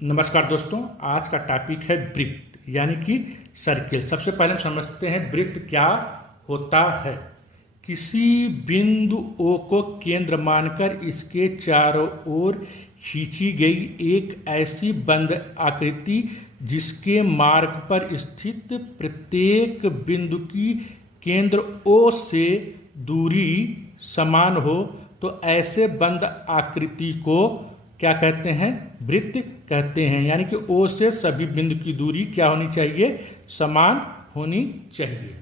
नमस्कार दोस्तों, आज का टॉपिक है वृत्त यानी कि सर्किल। सबसे पहले हम समझते हैं वृत्त क्या होता है। किसी बिंदु O को केंद्र मानकर इसके चारों ओर खींची गई एक ऐसी बंद आकृति जिसके मार्ग पर स्थित प्रत्येक बिंदु की केंद्र O से दूरी समान हो, तो ऐसे बंद आकृति को क्या कहते हैं? वृत्त कहते हैं। यानी कि O से सभी बिंदु की दूरी क्या होनी चाहिए? समान होनी चाहिए।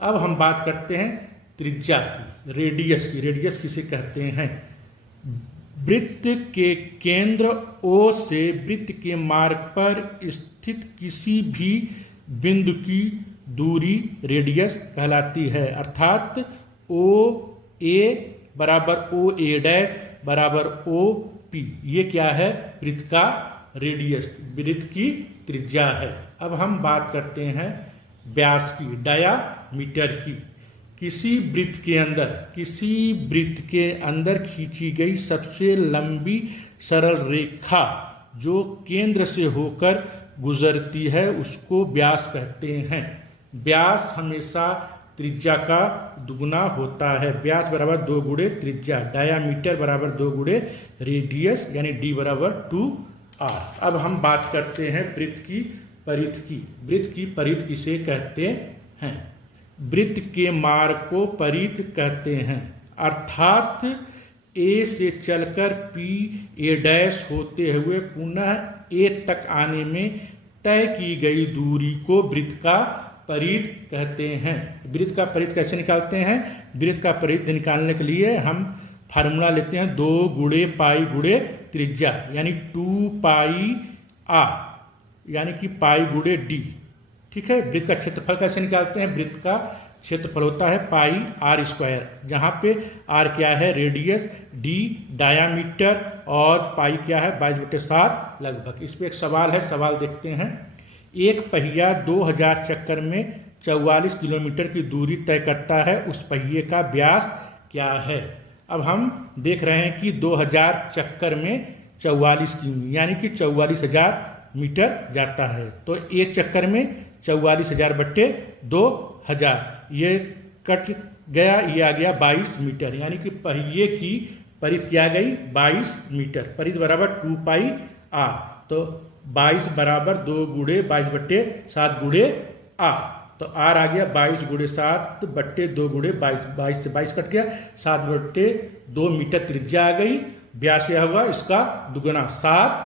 अब हम बात करते हैं त्रिज्या की, रेडियस की। रेडियस किसे कहते हैं? वृत्त के केंद्र O से वृत्त के मार्ग पर स्थित किसी भी बिंदु की दूरी रेडियस कहलाती है। अर्थात OA बराबर OA डैश बराबर OP, ये क्या है? वृत्त का रेडियस, वृत्त की त्रिज्या है। अब हम बात करते हैं व्यास की, डायामीटर की। किसी वृत्त के अंदर खींची गई सबसे लंबी सरल रेखा जो केंद्र से होकर गुजरती है उसको व्यास कहते हैं। व्यास हमेशा त्रिज्या का दुगुना होता है। व्यास बराबर 2 गुणे त्रिज्या, डायामीटर बराबर 2 गुणे रेडियस, यानी D बराबर 2R। अब हम बात करते हैं वृत्त की परिधि की। वृत्त की परिधि किसे कहते हैं? वृत्त के मार्ग को परिधि कहते हैं। अर्थात A से चलकर PA डैश होते हुए पुनः A तक आने में तय की गई दूरी को वृत्त का परिधि कहते हैं। वृत्त का परिधि कैसे निकालते हैं? वृत्त का परिधि निकालने के लिए हम फार्मूला लेते हैं 2 गुणे पाई गुणे त्रिज्या, यानी 2 पाई R, यानी कि पाई गुणे D। ठीक है। वृत्त का क्षेत्रफल कैसे निकालते हैं? वृत्त का क्षेत्रफल होता है पाई R स्क्वायर, जहाँ पे R क्या है? रेडियस, D डायामीटर और पाई क्या है? 22/7 लगभग। इस पे एक सवाल है, सवाल देखते हैं। एक पहिया 2000 चक्कर में 44 किलोमीटर की दूरी तय करता है, उस पहिए का व्यास क्या है? अब हम देख रहे हैं कि 2000 चक्कर में 44 की, यानी कि 44,000 मीटर जाता है। तो एक चक्कर में 44,000 बट्टे 2000, ये कट गया, ये आ गया 22 मीटर, यानी कि पहिए की परिधि क्या आ गई? 22 मीटर। परिधि बराबर 2 पाई R, तो 22 बराबर 2 गुणे 22/7 गुणे R। तो R आ गया 22 गुणे 7 बट्टे 2 गुणे 22, 22 से 22 कट गया, 7/2 मीटर त्रिज्या आ गई। व्यास यह हुआ इसका दुगुना 7